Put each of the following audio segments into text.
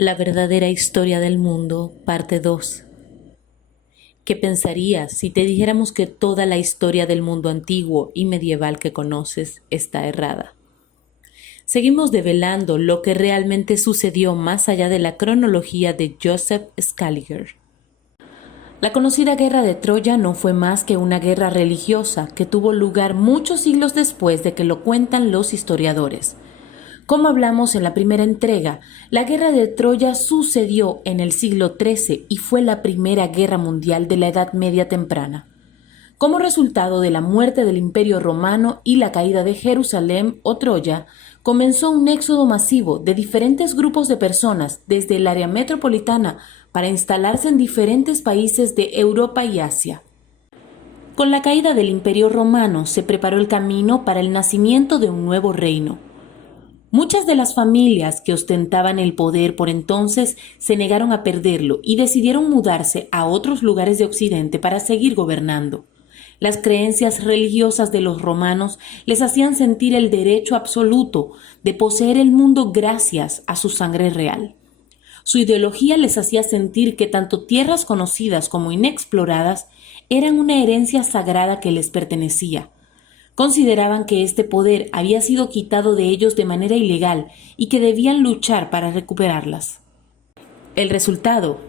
La verdadera historia del mundo, parte 2. ¿Qué pensarías si te dijéramos que toda la historia del mundo antiguo y medieval que conoces está errada? Seguimos develando lo que realmente sucedió más allá de la cronología de Joseph Scaliger. La conocida guerra de Troya no fue más que una guerra religiosa que tuvo lugar muchos siglos después de que lo cuentan los historiadores. Como hablamos en la primera entrega, la guerra de Troya sucedió en el siglo XIII y fue la primera guerra mundial de la Edad Media temprana. Como resultado de la muerte del Imperio Romano y la caída de Jerusalén o Troya, comenzó un éxodo masivo de diferentes grupos de personas desde el área metropolitana para instalarse en diferentes países de Europa y Asia. Con la caída del Imperio Romano se preparó el camino para el nacimiento de un nuevo reino. Muchas de las familias que ostentaban el poder por entonces se negaron a perderlo y decidieron mudarse a otros lugares de Occidente para seguir gobernando. Las creencias religiosas de los romanos les hacían sentir el derecho absoluto de poseer el mundo gracias a su sangre real. Su ideología les hacía sentir que tanto tierras conocidas como inexploradas eran una herencia sagrada que les pertenecía. Consideraban que este poder había sido quitado de ellos de manera ilegal y que debían luchar para recuperarlas. El resultado: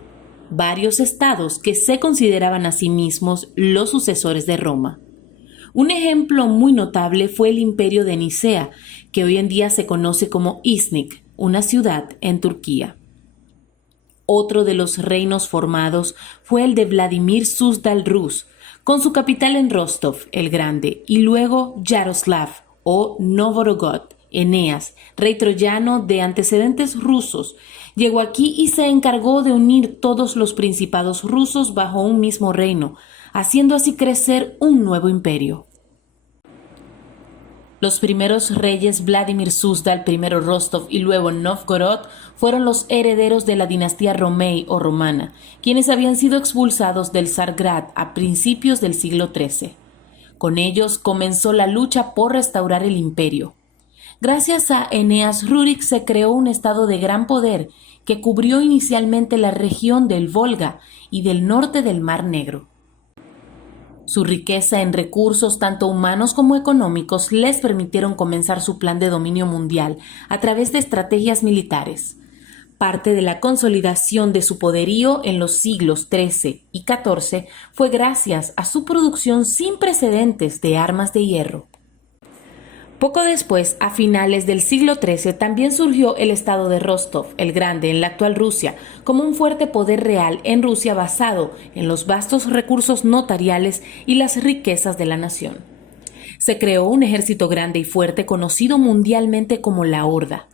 varios estados que se consideraban a sí mismos los sucesores de Roma. Un ejemplo muy notable fue el Imperio de Nicea, que hoy en día se conoce como Iznik, una ciudad en Turquía. Otro de los reinos formados fue el de Vladimir Suzdal Rus, con su capital en Rostov el Grande, y luego Yaroslav o Novgorod. Eneas, rey troyano de antecedentes rusos, llegó aquí y se encargó de unir todos los principados rusos bajo un mismo reino, haciendo así crecer un nuevo imperio. Los primeros reyes Vladimir Suzdal, primero Rostov y luego Novgorod, fueron los herederos de la dinastía Romei o romana, quienes habían sido expulsados del Tsargrad a principios del siglo XIII. Con ellos comenzó la lucha por restaurar el imperio. Gracias a Eneas Rurik se creó un estado de gran poder que cubrió inicialmente la región del Volga y del norte del Mar Negro. Su riqueza en recursos tanto humanos como económicos les permitieron comenzar su plan de dominio mundial a través de estrategias militares. Parte de la consolidación de su poderío en los siglos XIII y XIV fue gracias a su producción sin precedentes de armas de hierro. Poco después, a finales del siglo XIII, también surgió el estado de Rostov el Grande en la actual Rusia, como un fuerte poder real en Rusia basado en los vastos recursos notariales y las riquezas de la nación. Se creó un ejército grande y fuerte conocido mundialmente como la Horda.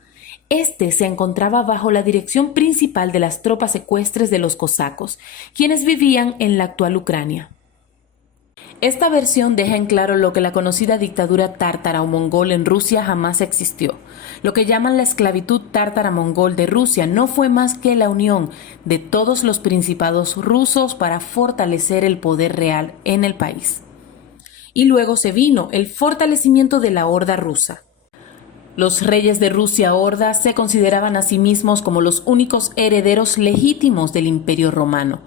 Este se encontraba bajo la dirección principal de las tropas ecuestres de los cosacos, quienes vivían en la actual Ucrania. Esta versión deja en claro lo que la conocida dictadura tártara o mongol en Rusia jamás existió. Lo que llaman la esclavitud tártara-mongol de Rusia no fue más que la unión de todos los principados rusos para fortalecer el poder real en el país. Y luego se vino el fortalecimiento de la Horda rusa. Los reyes de Rusia Horda se consideraban a sí mismos como los únicos herederos legítimos del Imperio Romano,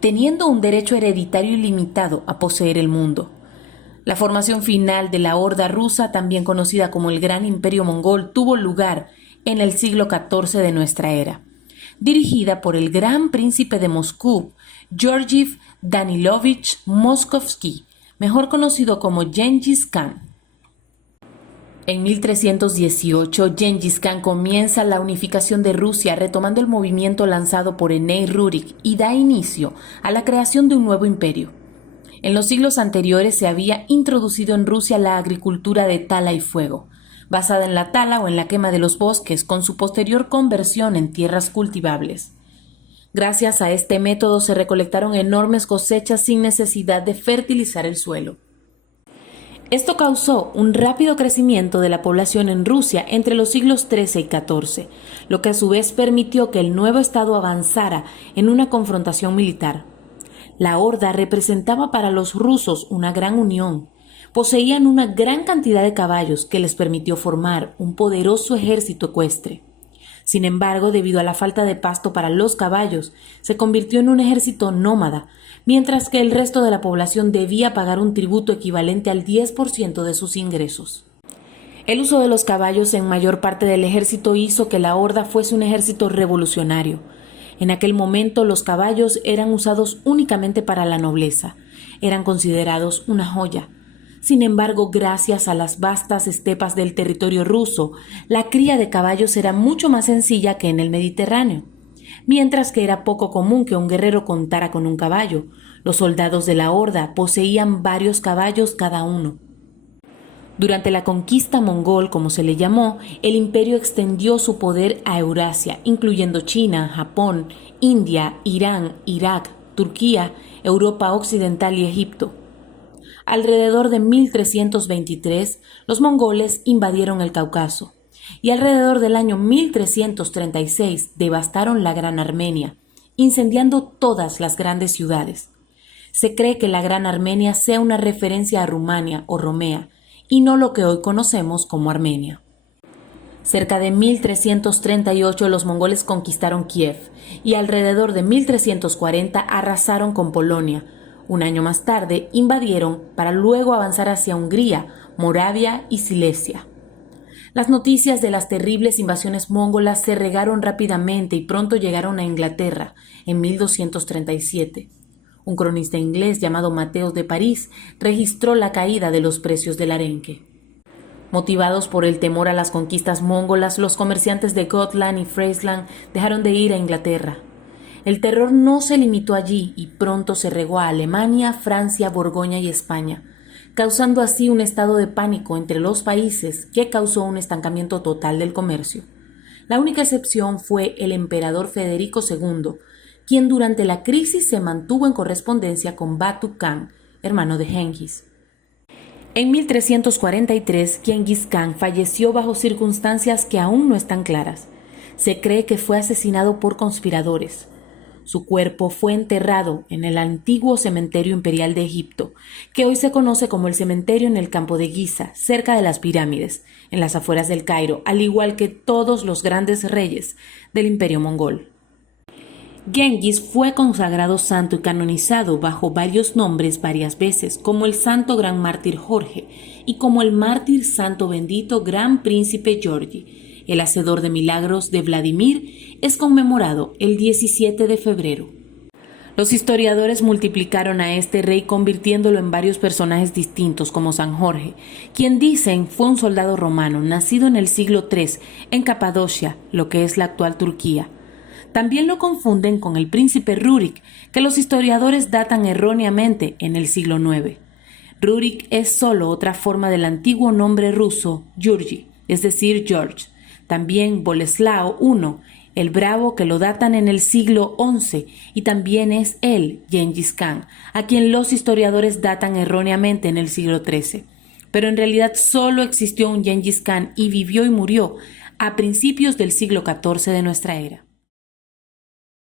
teniendo un derecho hereditario ilimitado a poseer el mundo. La formación final de la Horda rusa, también conocida como el Gran Imperio Mongol, tuvo lugar en el siglo XIV de nuestra era, dirigida por el Gran Príncipe de Moscú, Georgiev Danilovich Moskovsky, mejor conocido como Gengis Khan. En 1318, Gengis Khan comienza la unificación de Rusia retomando el movimiento lanzado por Enei Rurik y da inicio a la creación de un nuevo imperio. En los siglos anteriores se había introducido en Rusia la agricultura de tala y fuego, basada en la tala o en la quema de los bosques, con su posterior conversión en tierras cultivables. Gracias a este método se recolectaron enormes cosechas sin necesidad de fertilizar el suelo. Esto causó un rápido crecimiento de la población en Rusia entre los siglos XIII y XIV, lo que a su vez permitió que el nuevo estado avanzara en una confrontación militar. La Horda representaba para los rusos una gran unión. Poseían una gran cantidad de caballos que les permitió formar un poderoso ejército ecuestre. Sin embargo, debido a la falta de pasto para los caballos, se convirtió en un ejército nómada, mientras que el resto de la población debía pagar un tributo equivalente al 10% de sus ingresos. El uso de los caballos en mayor parte del ejército hizo que la horda fuese un ejército revolucionario. En aquel momento los caballos eran usados únicamente para la nobleza, eran considerados una joya. Sin embargo, gracias a las vastas estepas del territorio ruso, la cría de caballos era mucho más sencilla que en el Mediterráneo. Mientras que era poco común que un guerrero contara con un caballo, los soldados de la horda poseían varios caballos cada uno. Durante la conquista mongol, como se le llamó, el imperio extendió su poder a Eurasia, incluyendo China, Japón, India, Irán, Irak, Turquía, Europa Occidental y Egipto. Alrededor de 1323, los mongoles invadieron el Cáucaso, y alrededor del año 1336 devastaron la Gran Armenia, incendiando todas las grandes ciudades. Se cree que la Gran Armenia sea una referencia a Rumania o Romea, y no lo que hoy conocemos como Armenia. Cerca de 1338 los mongoles conquistaron Kiev y alrededor de 1340 arrasaron con Polonia. Un año más tarde invadieron para luego avanzar hacia Hungría, Moravia y Silesia. Las noticias de las terribles invasiones mongolas se regaron rápidamente y pronto llegaron a Inglaterra en 1237. Un cronista inglés llamado Mateos de París registró la caída de los precios del arenque. Motivados por el temor a las conquistas mongolas, los comerciantes de Gotland y Friesland dejaron de ir a Inglaterra. El terror no se limitó allí y pronto se regó a Alemania, Francia, Borgoña y España, causando así un estado de pánico entre los países que causó un estancamiento total del comercio. La única excepción fue el emperador Federico II, quien durante la crisis se mantuvo en correspondencia con Batu Khan, hermano de Genghis. En 1343, Genghis Khan falleció bajo circunstancias que aún no están claras. Se cree que fue asesinado por conspiradores. Su cuerpo fue enterrado en el antiguo cementerio imperial de Egipto, que hoy se conoce como el cementerio en el campo de Giza, cerca de las pirámides, en las afueras del Cairo, al igual que todos los grandes reyes del imperio mongol. Genghis fue consagrado santo y canonizado bajo varios nombres varias veces, como el santo gran mártir Jorge y como el mártir santo bendito gran príncipe Georgi. El hacedor de milagros de Vladimir es conmemorado el 17 de febrero. Los historiadores multiplicaron a este rey convirtiéndolo en varios personajes distintos como San Jorge, quien dicen fue un soldado romano nacido en el siglo III en Capadocia, lo que es la actual Turquía. También lo confunden con el príncipe Rurik, que los historiadores datan erróneamente en el siglo IX. Rurik es solo otra forma del antiguo nombre ruso Yurgi, es decir, George. También Boleslao I, el Bravo, que lo datan en el siglo XI, y también es él, Genghis Khan, a quien los historiadores datan erróneamente en el siglo XIII. Pero en realidad solo existió un Genghis Khan y vivió y murió a principios del siglo XIV de nuestra era.